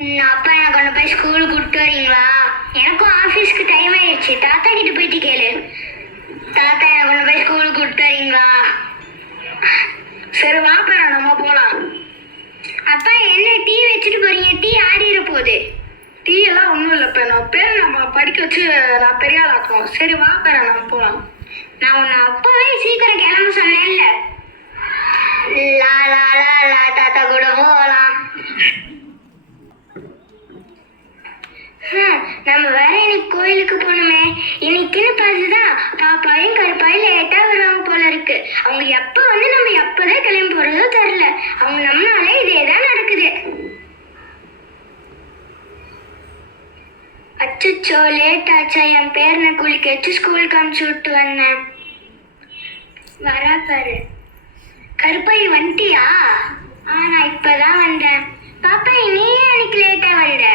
அப்பா என்ன கொண்டு போய் ஸ்கூலுக்கு கூப்பிட்டு வரீங்களா? எனக்கும் ஆஃபீஸ்க்கு டைம் ஆயிடுச்சு. தாத்தா கிட்ட போயிட்டு கேளு. தாத்தா என்ன கொண்டு போய் ஸ்கூலுக்கு கூப்பிட்டு வரீங்களா? சரி வாப்பா நம்ம போலாம். அப்பா என்ன டீ வச்சுட்டு போறீங்க? டீ ஆறிட போகுது. டீ எல்லாம் ஒன்றும் இல்லைப்பா, நம்ம பேரை நம்ம படிக்க வச்சு நான் பெரிய ஆள் ஆக்கணும். சரி வாப்பா நம்ம போகலாம். நான் உன்னை அப்பவே சீக்கிரம் கிளம்ப சொன்னேன்ல. லா லா லா லா தாத்தா கூட போகலாம். நம்ம வேற இன்னைக்கு கோயிலுக்கு போகணுமே. இன்னைக்குன்னு பார்த்துதான் பாப்பாயும் கருப்பாயும் லேட்டா வருவாங்க போல இருக்கு. அவங்க எப்ப வந்து நம்ம எப்பதான் கிளம்பி போறதோ தெரியல. அவங்க நம்மளாலே இதேதான் நடக்குது. அச்சோ லேட் ஆச்சா. என் பேரனை குளிக்க வச்சு ஸ்கூலுக்கு அனுப்பிச்சு விட்டு வந்தேன். வரா பாரு. கருப்பாயி வந்துட்டியா? நான் இப்பதான் வந்தேன். பாப்பா நீ அன்னைக்கு லேட்டா வந்த.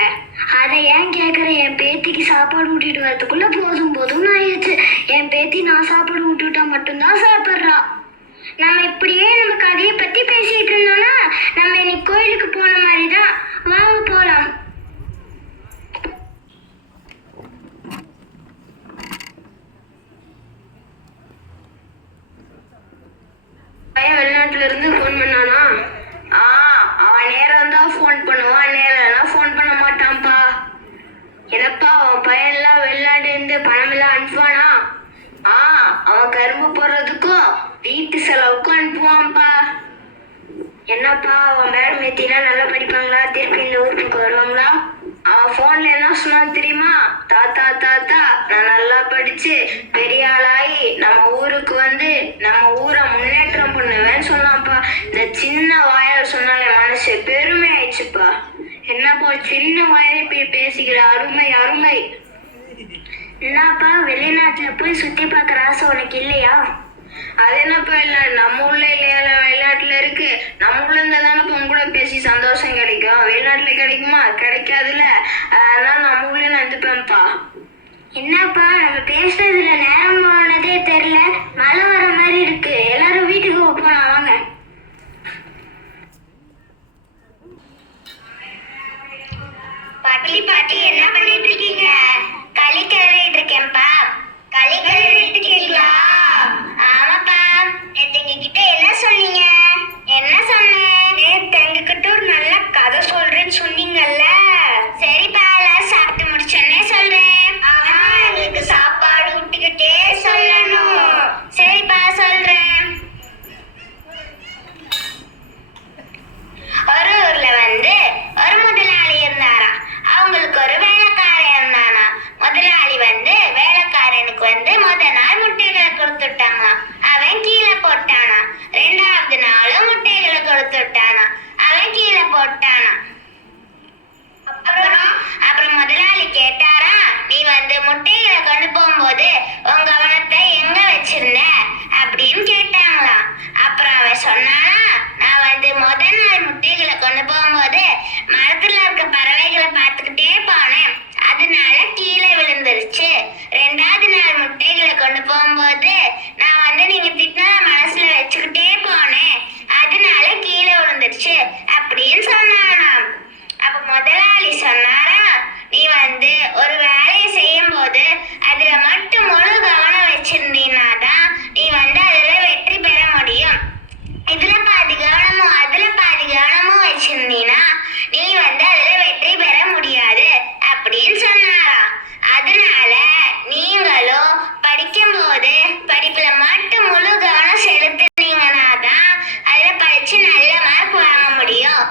அதை ஏன் கேட்குற? என் பேத்திக்கு சாப்பாடு ஊட்டிட்டு வரதுக்குள்ள போதும் ஆயிடுச்சு. என் பேத்தி நான் சாப்பாடு ஊட்டி விட்டா மட்டும்தான் சாப்பிட்றா. நம்ம இப்படியே நம்ம கதையை பத்தி பேசிட்டு இருந்தோம்னா நம்ம இன்னைக்கு கோயிலுக்கு போன மாதிரி தான். வாங்க போலாம். வெளிநாட்டுல இருந்து ஃபோன் பண்ணானா? அவன் நேரம் தான் ஃபோன் பண்ணுவான், நேரம் ஃபோன் பண்ண மாட்டான்ப்பா. என்னப்பா அவன் பையன்லாம் வெளிநாட்டு இருந்து பணம் எல்லாம் அனுப்புவானா? அவன் கரும்பு போடுறதுக்கும் வீட்டு செலவுக்கும் அனுப்புவான்ப்பா. என்னப்பா அவன் மேடம் ஏத்திலாம் நல்லா படிப்பாங்களா? திருப்பி இந்த ஊருக்கு வருவாங்களா? அவன் ஃபோன்ல என்ன சொன்னான் தெரியுமா? தாத்தா தாத்தா நான் நல்லா படிச்சு பெரிய ஆளாகி நம்ம ஊருக்கு வந்து நம்ம ஊரை முன்னேற்றம் பண்ணுவேன்னு சொன்னான்ப்பா. இந்த சின்ன வாயால் சொன்னாலே மனசு பெருமை ஆயிடுச்சுப்பா. என்னப்பா சின்ன வாயிலே போய் பேசிக்கிற? அருமை அருமை. என்னப்பா வெளிநாட்டுல போய் சுத்தி பார்க்குற ஆசை உனக்கு இல்லையா? அது என்னப்பா இல்லை, நம்ம ஊர்ல இல்லையா வெளிநாட்டுல இருக்கு. நம்ம ஊர்ல இருந்தா தானே உங்க கூட பேசி சந்தோஷம் கிடைக்கும். வெளிநாட்டுல கிடைக்குமா? கிடைக்காதுல்ல. அதனால நம்ம ஊர்ல நான் இருந்துப்பேன்ப்பா. என்னப்பா நம்ம பேசுறதுல நேரம் போனதே தெரியல. மழை வர மாதிரி இருக்கு. எல்லாரும் வீட்டுக்கு போலாம் வாங்க. பாட்டி என்ன பண்ணிட்டு இருக்கீங்க? களி கிளறிட்டு இருக்கேன்ப்பா. களி கிளறிட்டு இருக்கீங்களா? ஆமாப்பா. நேத்து எங்க கிட்ட என்ன சொன்னீங்க? என்ன சொன்னேன்? நேத்து எங்ககிட்ட ஒரு நல்ல கதை சொல்றேன்னு சொன்னீங்கல்ல. சரிப்பா எல்லாம் சாப்பிட்டு முடிச்சோன்னே சொல்றேன். எங்களுக்கு சாப்பாடு விட்டுக்கிட்டே சொல்லணும். சரிப்பா சொல்றேன். ஒரு ஊர்ல வந்து ஒரு முதலாளி இருந்தாராம். அவங்களுக்கு ஒரு வேலைக்காரன் இருந்தானா. முதலாளி வந்து வேலைக்காரனுக்கு வந்து முத நாள் முட்டைகளை கொடுத்துட்டாங்க. அவன் கீழே போட்டானா. ரெண்டாவது நாளும் முட்டைகளை கொடுத்துட்டானா. அவன் கீழே போட்டானா. அப்புறம் முதலாளி கேட்டாரா, நீ வந்து முட்டைகளை கொண்டு போகும்போது உன் கவனத்தை எங்க வச்சிருந்த அப்படின்னு கேட்டாங்களாம். அப்புறம் அவன் சொன்னானா, நான் வந்து முத நாள் முட்டைகளை கொண்டு போகும்போது மரத்துல இருக்க பறவைகளை பார்த்துக்கிட்டே போனேன். அதனால கீழே விழுந்துருச்சு. ரெண்டாவது நாள் முட்டைகளை கொண்டு போகும்போது நான் வந்து நீங்க திட்டினத மனசுல வச்சுக்கிட்டே போனேன். அதனால கீழே விழுந்துருச்சு அப்படின்னு சொன்னானாம். அப்ப முதலாளி சொன்னாரா, நீ வந்து ஒரு வேலையை செய்யும் போது அதுல மட்டும் முழு கவனம் வச்சிருந்தீனாதான் நீ வந்து அதுல வெற்றி பெற முடியும். இதுல பாதி கவனமும் அதுல பாதி கவனமும் வச்சிருந்தீனா நீ வந்து அதுல வெற்றி பெற முடியாது அப்படின்னு சொன்னாரா. அதனால நீங்களும் படிக்கும் போது படிப்புல மட்டும் முழு கவனம் செலுத்துனீங்கன்னாதான் அதுல படிச்சு நல்ல மார்க் வாங்க முடியும்.